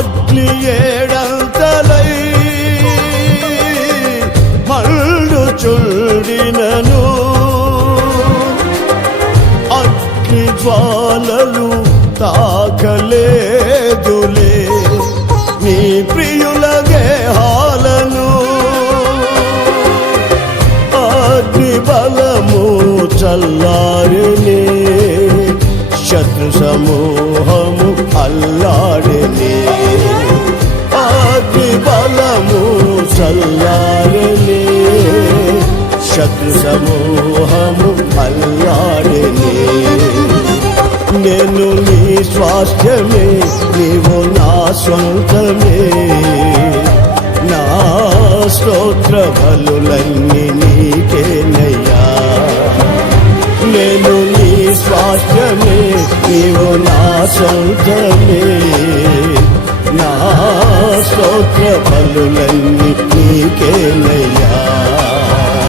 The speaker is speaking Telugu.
అగ్ని ఏడంతలై మళ్ళు చుండినను అగ్ని జ్వాలలు తాకలేదులే నీ ప్రియుల గేహాలను అగ్ని బలము చల్లారినే శత్రు సమూహము అల్లాడినే అగ్ని బలము చల్లారినే శత్రు సమూహము అల్లాడినే నేను నీ స్వాస్థ్యమే నీవు నా సొంతమే నా స్తోత్ర బలులన్నీ నీకేనయ్యా నేను నీ స్వాస్థ్యమే నీవు నా సొంతమే నా స్తోత్ర బలులన్నీ నీకేనయ్యా